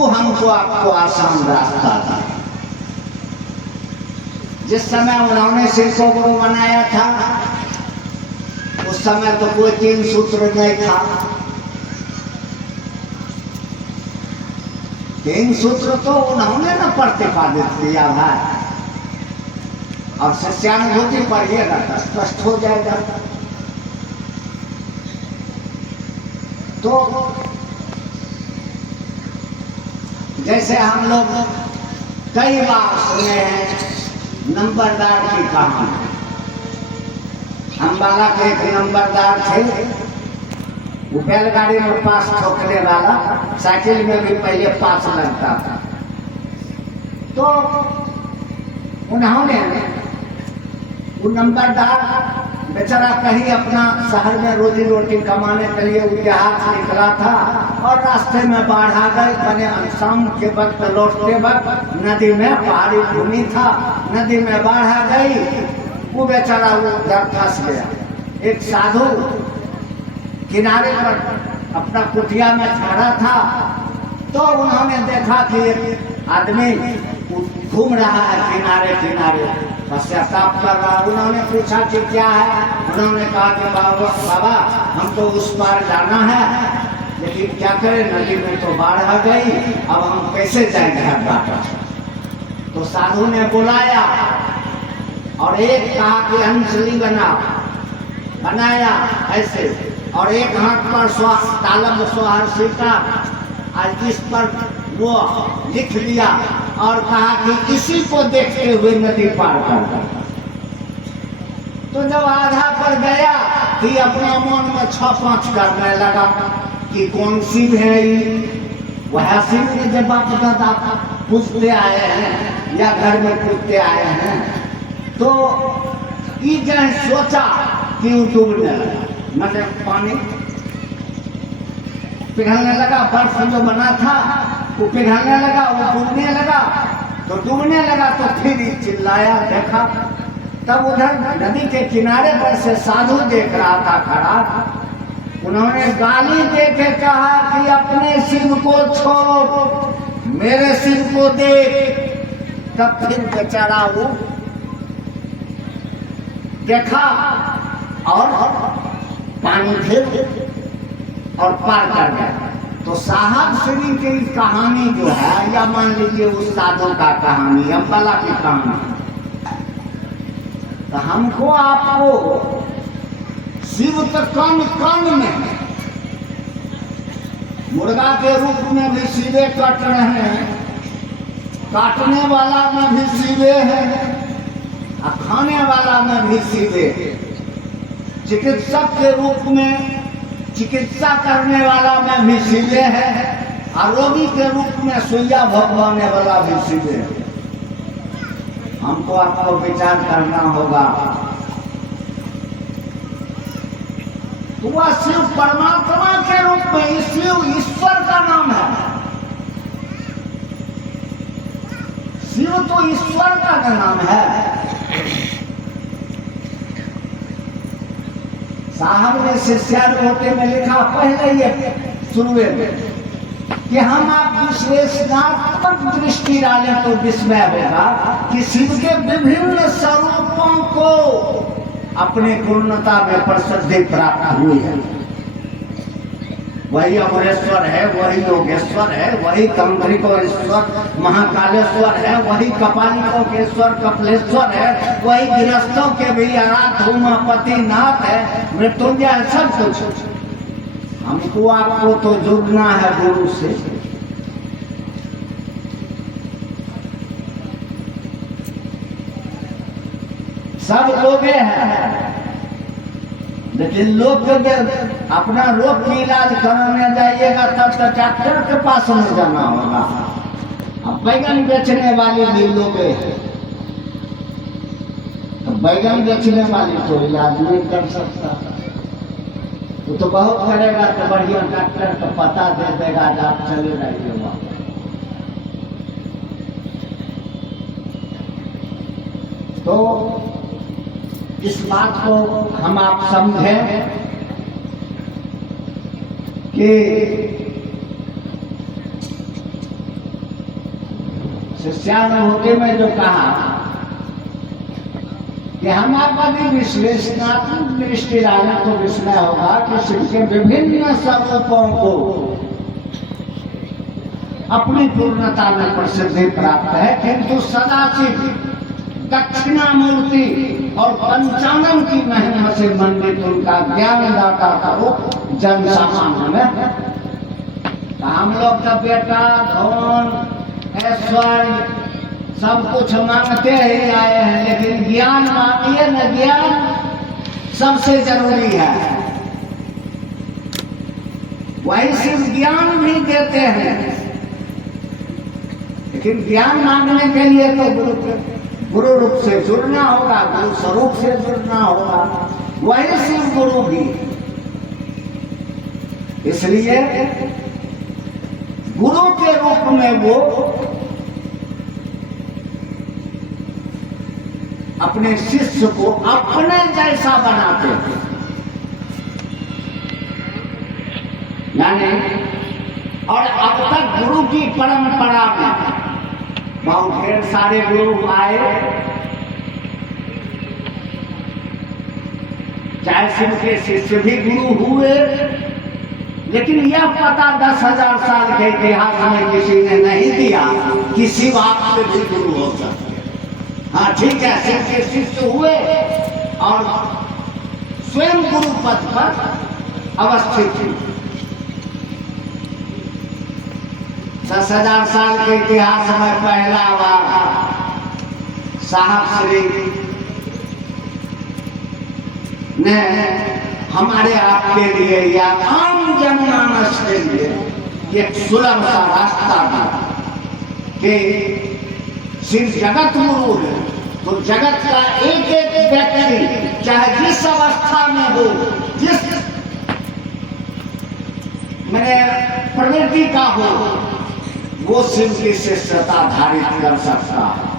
वो हमको आपको आसान रास्ता था। जिस समय उन्होंने सिर को गुरु बनाया था उस समय तो कोई 3 सूत्र नहीं था। 3 सूत्र तो उन्होंने न प्रतिपादित किया भाई, और शिष्यानुभूति पढ़िएगा तो स्पष्ट हो जाएगा। तो जैसे हम लोग कई बार सुने हैं नंबरदार की कहानी। हम वाला के एक नंबरदार थे, वो बैलगाड़ी में पास ठोकने वाला, साइकिल में भी पहले पास लगता था। तो उन्होंने वो नंबरदार बेचारा कहीं अपना शहर में रोजी रोटी कमाने के लिए बिहार से निकला था और रास्ते में बाढ़ आ गई। बने शाम के वक्त लौटते वक्त नदी में पहाड़ी भूमि था, नदी में बाढ़ आ गई। वो बेचारा वो उधर फंस गया। एक साधु किनारे पर अपना कुटिया में ठहरा था, तो उन्होंने देखा कि एक आदमी घूम रहा है किनारे किनारे, पश्चाताप कर रहा। उन्होंने पूछा कि क्या है? उन्होंने कहा कि बाबा हमको उस पार जाना है, लेकिन क्या करें, नदी में तो बाढ़ आ गई, अब हम कैसे जाएंगे घाटा। तो साधु ने बुलाया और एक कहा कि अंजलि बनाया ऐसे, और एक हाथ पर तालम सोहर्षि का इस पर वो लिख दिया और कहा कि इसी को देखते हुए नदी पार कर। तो जब आधा पर गया कि अपना मन में 6-5 करने लगा कि कौन सी है, वह शिव ने जब आप दादा पूछते आए हैं या घर में पूछते आए हैं, तो ये सोचा कि वो डूबने लगा, मतलब पानी पिघलने लगा। बर्फ जो बना था वो पिघलने लगा, वो डूबने लगा। तो डूबने लगा तो फिर चिल्लाया, देखा। तब उधर नदी के किनारे पर से साधु देख रहा था खड़ा। उन्होंने गाली दे के कहा कि अपने शिव को छोड़, मेरे शिव को देख। तब फिर बेचारा वो देखा और पानी फिर और पार कर गया। तो साहब श्री की कहानी जो है, या मान लीजिए उस साधु का कहानी, अम्बाला की कहानी, तो हमको आपको शिव तो कण कण में, मुर्गा के रूप में भी शिवे कट रहे हैं, काटने वाला में भी शिवे है और खाने वाला में भी शिवे, चिकित्सक के रूप में चिकित्सा करने वाला में भी शिवे है और रोगी के रूप में सुइया भगवाने वाला भी शिवे है। हमको आपको विचार करना होगा। तो वह शिव परमात्मा के रूप में, शिव ईश्वर का नाम है। शिव तो ईश्वर का नाम है। साहब ने शिष्यानुभूति में लिखा पहले ये शुरुए में कि हम आप विश्लेषणात्मक दृष्टि डालें तो विस्मय होगा कि शिव के विभिन्न स्वरूपों को अपनी पूर्णता में प्रसिद्धि प्राप्त हुई है। वही अमरेश्वर है, वही योगेश्वर है, वही तंत्रिकोश्वर महाकालेश्वर है, वही कपालिकोश्वर कपिलेश्वर है, वही गृहस्थों के भी आराध्य उमापति नाथ है, मृत्युंजय, सब कुछ। हमको आपको तो जुड़ना है गुरु से। सब लोगे हैं, लेकिन लोग अपना रोग की इलाज कराने जाइएगा तब तो डॉक्टर के पास में जाना होगा। अब बैगन बेचने वाली भी लोग हैं, तो बैगन बेचने वाली तो इलाज नहीं कर सकता, वो तो बहुत करेगा तो बढ़िया डॉक्टर को पता दे देगा, आप चले जाइएगा। तो इस बात को हम आप समझें कि शिष्यानुभूति में जो कहा कि हमारी विश्लेषणात्मक दृष्टि डालें तो विस्मय होगा कि शिव के विभिन्न स्वरूपों को अपनी पूर्णता में प्रसिद्धि प्राप्त है, किंतु सदाशिव दक्षिणामूर्ति और पंचानन की महिमा से मंडित उनका ज्ञानदाता स्वरूप जन सामान्य में। हम लोग का बेटा धन ऐश्वर्य सब कुछ मांगते ही आए हैं, लेकिन ज्ञान मांगिए न, ज्ञान सबसे जरूरी है। वही सिर्फ ज्ञान भी देते हैं, लेकिन ज्ञान मांगने के लिए तो गुरु रूप से जुड़ना होगा, गुरु स्वरूप से जुड़ना होगा, वही सिर्फ गुरु भी। इसलिए गुरु के रूप में वो अपने शिष्य को अपने जैसा बनाते हैं। यानी और अब तक गुरु की परंपरा में बहुत ढेर सारे गुरु आए, चाहे शिव के शिष्य भी गुरु हुए, लेकिन यह पता 10,000 साल के इतिहास में किसी ने नहीं दिया कि शिव आपसे भी गुरु हो सकते। हाँ ठीक है, शिव के शिष्य हुए और स्वयं गुरु पद पर अवस्थित हुए। 10,000 साल के इतिहास में पहला बार साहब श्री ने हमारे आपके लिए या आम जनमानस के लिए एक सुलभ सा रास्ता दिया कि शिव जगत गुरु है, तो जगत का एक एक व्यक्ति चाहे जिस अवस्था में हो, जिस मैंने प्रवृत्ति का हो, वो शिव की शिष्यता धारित कर सकता है।